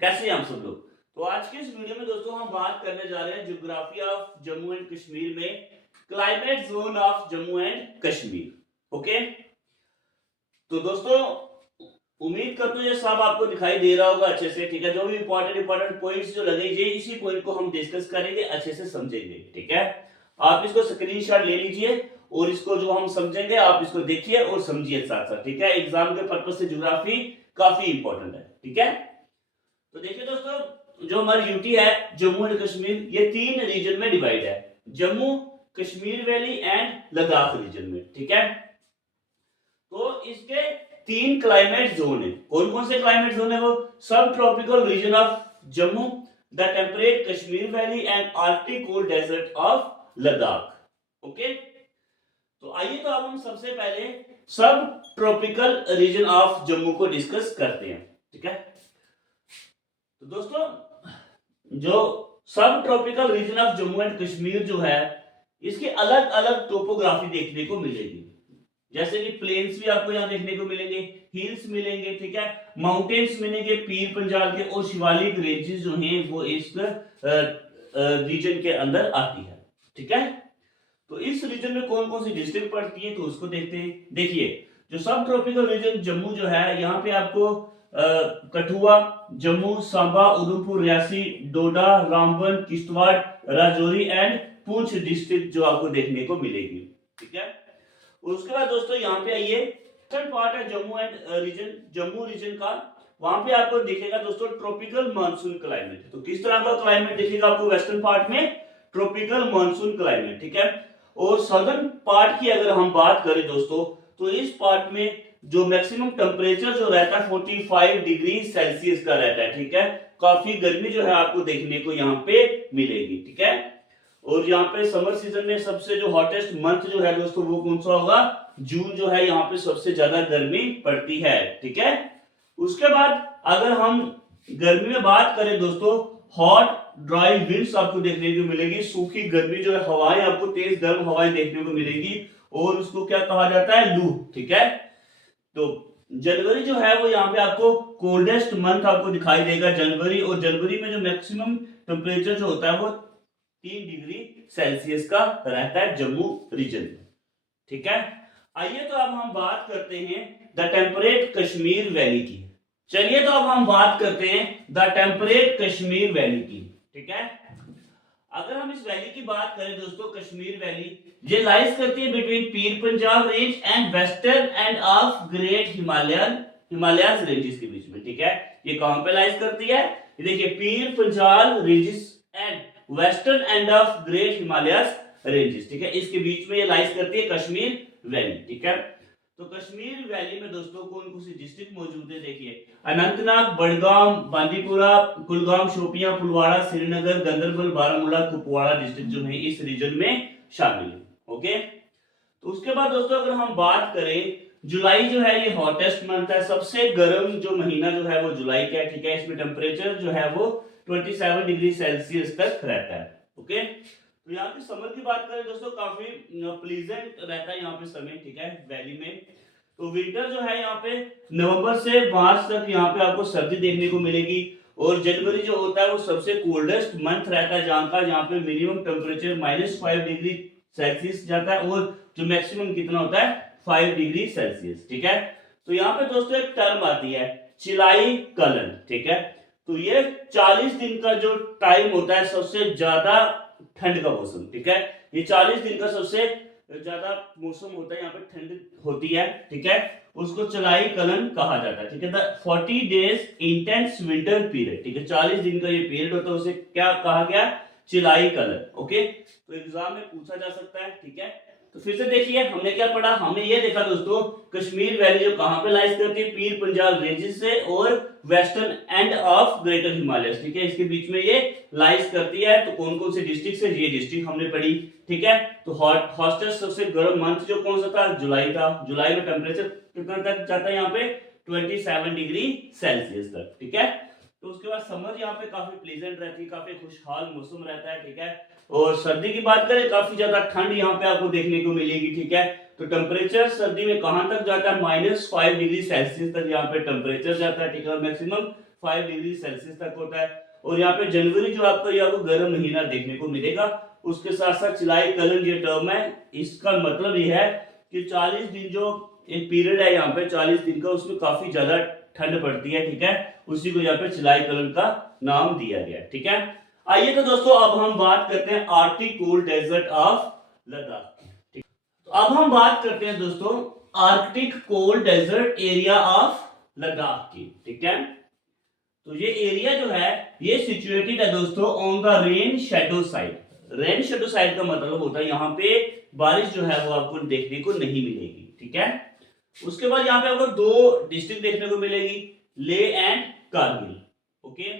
कैसे हैं आप सब लोग। तो आज के इस वीडियो में दोस्तों हम बात करने जा रहे हैं geography of Jammu and Kashmir में climate zone of Jammu and Kashmir. Okay, तो दोस्तों उम्मीद करता हूँ ये सब आपको दिखाई दे रहा होगा अच्छे से। ठीक है, जो भी इंपॉर्टेंट पॉइंट्स जो लगेंगे इसी पॉइंट को हम डिस्कस करेंगे, अच्छे से समझेंगे। ठीक है, आप इसको स्क्रीनशॉट ले लीजिए और इसको जो हम समझेंगे आप इसको देखिए और समझिए साथ साथ। ठीक है, एग्जाम के पर्पज से ज्योग्राफी काफी इंपॉर्टेंट है। ठीक है, तो देखिए दोस्तों, जो हमारी यूटी है जम्मू एंड कश्मीर, ये 3 रीजन में डिवाइड है, Jammu, Kashmir valley and Ladakh region में। ठीक है, तो इसके 3 क्लाइमेट जोन है। कौन कौन से क्लाइमेट जोन है वो? Subtropical region of Jammu, the temperate Kashmir valley and arctic cold desert of Ladakh. Okay, तो आइए तो अब हम सबसे पहले सब ट्रॉपिकल रीजन ऑफ जम्मू को डिस्कस करते हैं। ठीक है, तो दोस्तों जो सब tropical region of Jammu and Kashmir जो है, इसकी अलग अलग टोपोग्राफी देखने को मिलेगी। जैसे कि प्लेन्स भी आपको यहाँ देखने को मिलेंगे, हिल्स मिलेंगे, ठीक है, माउंटेन्स मिलेंगे पीर पंजाल के, और शिवालिक रेंजेस जो हैं वो इस रीजन के अंदर आती है। ठीक है, तो इस रीजन में कौन कौन सी डिस्ट्रिक्ट पड़ती है तो उसको देखते हैं। देखिए, जो सब ट्रॉपिकल रीजन जम्मू जो है, यहाँ पे आपको कठुआ, जम्मू, सांबा, उधमपुर, रियासी, डोडा, रामबन, किश्तवाड़, राजौरी एंड पुंछ डिस्ट्रिक्ट जो आपको देखने को मिलेगी। ठीक है, उसके बाद दोस्तों यहाँ पे आइए, वेस्टर्न पार्ट है Jammu and region, Jammu region का, वहां पे आपको दिखेगा दोस्तों ट्रॉपिकल मानसून क्लाइमेट। तो किस तरह का क्लाइमेट दिखेगा आपको वेस्टर्न पार्ट में? Tropical monsoon climate. ठीक है, और सदर्न पार्ट की अगर हम बात करें दोस्तों, तो इस पार्ट में जो मैक्सिमम टेम्परेचर जो रहता है 45 डिग्री सेल्सियस का रहता है। ठीक है, काफी गर्मी जो है आपको देखने को यहाँ पे मिलेगी। ठीक है, और यहाँ पे समर सीजन में सबसे जो हॉटेस्ट मंथ जो है दोस्तों वो कौन सा होगा? जून जो है, यहाँ पे सबसे ज्यादा गर्मी पड़ती है। ठीक है, उसके बाद अगर हम गर्मी में बात करें दोस्तों, हॉट ड्राई विंड्स आपको देखने को मिलेगी, सूखी गर्मी जो है, हवाएं आपको तेज गर्म हवाएं देखने को मिलेगी, और उसको क्या कहा जाता है? लू। ठीक है, तो जनवरी जो है वो यहाँ पे आपको कोल्डेस्ट मंथ आपको दिखाई देगा, जनवरी, और जनवरी में जो मैक्सिमम टेम्परेचर जो होता है वो 3 डिग्री सेल्सियस का रहता है जम्मू रीजन में। ठीक है, आइए तो अब हम बात करते हैं द टेम्परेट कश्मीर वैली की। चलिए तो अब हम बात करते हैं द टेम्परेट कश्मीर वैली की। ठीक है, अगर हम इस वैली की बात करें दोस्तों, कश्मीर वैली ये लाइज करती है between Pir Punjab range and western end of great Himalayas ranges के बीच में। ठीक है, ये कहां पे लाइज करती है? ये देखिए, Pir Panjal ranges and western end of great Himalayas ranges. ठीक है, इसके बीच में ये लाइज करती है कश्मीर वैली। ठीक है, तो कश्मीर वैली में दोस्तों कौन कौन सी डिस्ट्रिक्ट मौजूद है? देखिए, अनंतनाग, बडगाम, बांदीपुरा, कुलगाम, शोपियां, पुलवाड़ा, श्रीनगर, गंदरबल, बारामूला, कुपवाड़ा डिस्ट्रिक्ट जो है इस रीजन में शामिल है। ओके, तो उसके बाद दोस्तों अगर हम बात करें, जुलाई जो है ये हॉटेस्ट मंथ है, सबसे गर्म जो महीना जो है वो जुलाई का है। ठीक है, इसमें टेम्परेचर जो है वो 27 डिग्री सेल्सियस तक रहता है। ओके, तो यहाँ पे समर की बात करें दोस्तों, काफी प्लीजेंट रहता है यहाँ पे समय। ठीक है, वैली में तो विंटर जो है यहाँ पे नवंबर से मार्च तक यहाँ पे आपको सर्दी देखने को मिलेगी, और जनवरी जो होता है वो सबसे कोल्डेस्ट मंथ रहता है, जहाँ का यहाँ पे मिनिमम टेम्परेचर -5 डिग्री सेल्सियस जाता है, और जो मैक्सिमम कितना होता है? 5 डिग्री सेल्सियस। ठीक है, तो यहाँ पे दोस्तों एक टर्म आती है चिलाई कलन। ठीक है, तो ये 40 दिन का जो टाइम होता है सबसे ज्यादा ठंड का मौसम। ठीक है, ये 40 दिन का सबसे ज्यादा मौसम होता है, यहाँ पे ठंड होती है। ठीक है, उसको चलाई कलन कहा जाता है। ठीक है, 40 डेज इंटेंस विंटर पीरियड। ठीक है, 40 दिन का ये पीरियड होता है, उसे क्या कहा गया? चिलाई कलन। ओके, तो एग्जाम में पूछा जा सकता है। ठीक है, तो फिर से देखिए हमने क्या पढ़ा, हमने ये देखा दोस्तों, कश्मीर वैली जो कहां पे लाइज करती है? पीर पंजाल रेंजेस से और western end of greater Himalayas. ठीक है, इसके बीच में ये लाइज करती है। तो कौन कौन सी डिस्ट्रिक्ट है? ये डिस्ट्रिक्ट हमने पढ़ी। ठीक है, तो हॉटेस्ट सबसे गर्म मंथ जो कौन सा था? जुलाई था। जुलाई में टेम्परेचर कितना तक जाता है यहाँ पे? 27 डिग्री सेल्सियस तक। ठीक है, तो उसके बाद समर यहाँ पे काफी प्लेजेंट रहती है, काफी खुशहाल मौसम रहता है। ठीक है, और सर्दी की बात करें, काफी ज्यादा ठंड यहाँ पे आपको देखने को मिलेगी। ठीक है, तो टेम्परेचर सर्दी में कहां तक जाता है? -5 डिग्री सेल्सियस तक यहाँ पे टेम्परेचर जाता है। ठीक है, मैक्सिमम 5 डिग्री सेल्सियस तक होता है। और यहाँ पे जनवरी जो आपको ये आपको गर्म महीना देखने को मिलेगा। उसके साथ साथ जुलाई कलन ये टर्म है, इसका मतलब ये है कि 40 दिन जो एक पीरियड है यहाँ पे 40 दिन का, उसमें काफी ज्यादा ठंड पड़ती है, ठीक है। उसी को यहाँ पे जुलाई कलन का नाम दिया गया, ठीक है। आइए तो दोस्तों अब हम बात करते हैं arctic cold desert of Ladakh की, ठीक। तो अब हम बात करते हैं दोस्तों arctic cold desert area of Ladakh की, ठीक है। तो ये एरिया जो है ये सिचुएटेड है दोस्तों on the rain shadow side. Rain shadow side का मतलब होता है यहाँ पे बारिश जो है वो आपको देखने को नहीं मिलेगी, ठीक है। उसके बाद यहाँ पे आपको 2 डिस्ट्रिक्ट देखने को मिलेगी, लेह एंड कारगिल, ओके।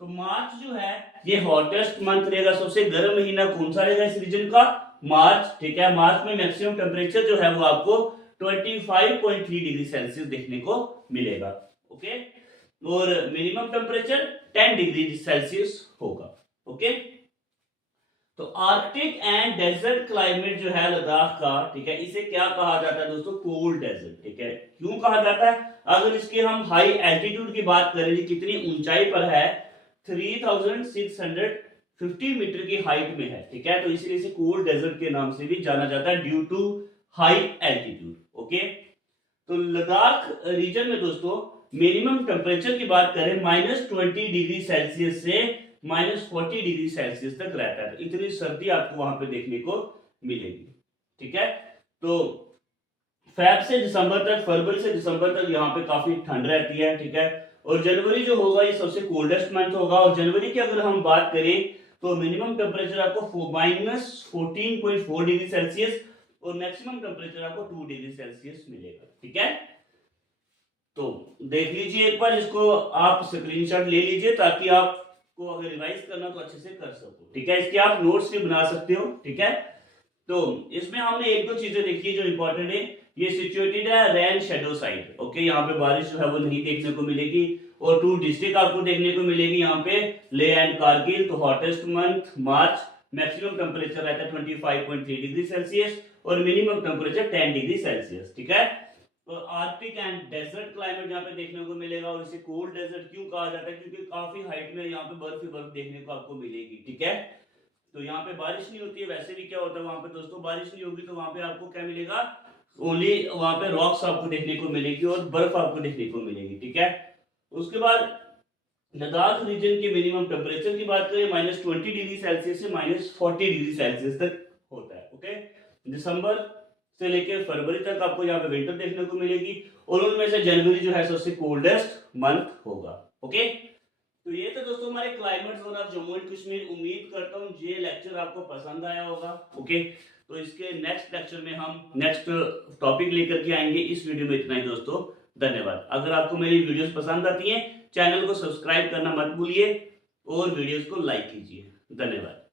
तो मार्च जो है ये हॉटेस्ट मंथ रहेगा, सबसे गर्म महीना कौन सा रहेगा इस रीजन का, मार्च, ठीक है। मार्च में मैक्सिमम टेम्परेचर जो है वो आपको 25.3 डिग्री सेल्सियस देखने को मिलेगा, ओके। और मिनिमम टेम्परेचर 10 डिग्री सेल्सियस होगा, ओके। तो आर्कटिक एंड डेजर्ट क्लाइमेट जो है लद्दाख का, ठीक है, इसे क्या कहा जाता है दोस्तों, कोल्ड डेजर्ट, ठीक है। क्यों कहा जाता है, अगर इसके हम हाई एल्टीट्यूड की बात करें, कितनी ऊंचाई पर है, 3650 मीटर की हाइट में है, ठीक है। तो इसलिए इसे कोल्ड डेजर्ट के नाम से भी जाना जाता है due to high altitude, okay. तो लद्दाख रीजन में दोस्तों मिनिमम टेम्परेचर की बात करें -20 डिग्री सेल्सियस से -40 डिग्री सेल्सियस तक रहता है। तो इतनी सर्दी आपको वहां पे देखने को मिलेगी, ठीक है। तो फेब से दिसंबर तक, फरवरी से दिसंबर तक यहाँ पे काफी ठंड रहती है, ठीक है। और जनवरी जो होगा ये सबसे कोल्डेस्ट मंथ होगा। और जनवरी की अगर हम बात करें तो मिनिमम टेम्परेचर आपको -14.4 डिग्री सेल्सियस और मैक्सिमम टेम्परेचर आपको 2 डिग्री सेल्सियस मिलेगा, ठीक है। तो देख लीजिए एक बार, इसको आप स्क्रीनशॉट ले लीजिए ताकि आपको अगर रिवाइज करना तो अच्छे से कर सको, ठीक है। इसके आप नोट्स भी बना सकते हो, ठीक है। तो इसमें हमने 1-2 चीजें देखी है जो इंपॉर्टेंट है। ये सिचुएटेड है रेन शेडो साइड, ओके। यहाँ पे बारिश जो है वो नहीं देखने को मिलेगी। और 2 डिस्ट्रिक्ट आपको देखने को मिलेगी यहाँ पे, लेह एंड कारगिल। तो हॉटेस्ट मंथ मार्च, मैक्सिमम टेम्परेचर रहता है 25.3 डिग्री सेल्सियस और मिनिमम टेम्परेचर 10 डिग्री सेल्सियस, ठीक है। तो आर्कटिक एंड डेजर्ट क्लाइमेट यहाँ पे देखने को मिलेगा। और इसे कोल्ड डेजर्ट क्यों कहा जाता है, क्योंकि काफी हाइट में यहाँ पे बर्फ ही बर्फ देखने को आपको मिलेगी, ठीक है। तो यहाँ पे बारिश नहीं होती है, वैसे भी क्या होता है वहां पे दोस्तों, बारिश नहीं होगी तो वहां पे आपको क्या मिलेगा, ओनली वहां पे रॉक्स आपको देखने को मिलेगी और बर्फ आपको देखने को मिलेगी, ठीक है। उसके बाद लद्दाख रीजन के मिनिमम टेम्परेचर की बात करें -20 डिग्री सेल्सियस से -40 डिग्री सेल्सियस तक होता है, ओके। दिसंबर से लेकर फरवरी तक आपको यहाँ पे विंटर देखने को मिलेगी और उनमें से जनवरी जो है सबसे कोल्डेस्ट मंथ होगा, ओके। तो ये तो दोस्तों हमारे climate zone of Jammu and Kashmir. उम्मीद करता हूँ ये लेक्चर आपको पसंद आया होगा, ओके। तो इसके नेक्स्ट लेक्चर में हम नेक्स्ट टॉपिक लेकर के आएंगे। इस वीडियो में इतना ही दोस्तों, धन्यवाद। अगर आपको मेरी वीडियोस पसंद आती हैं, चैनल को सब्सक्राइब करना मत भूलिए और वीडियोस को लाइक कीजिए, धन्यवाद।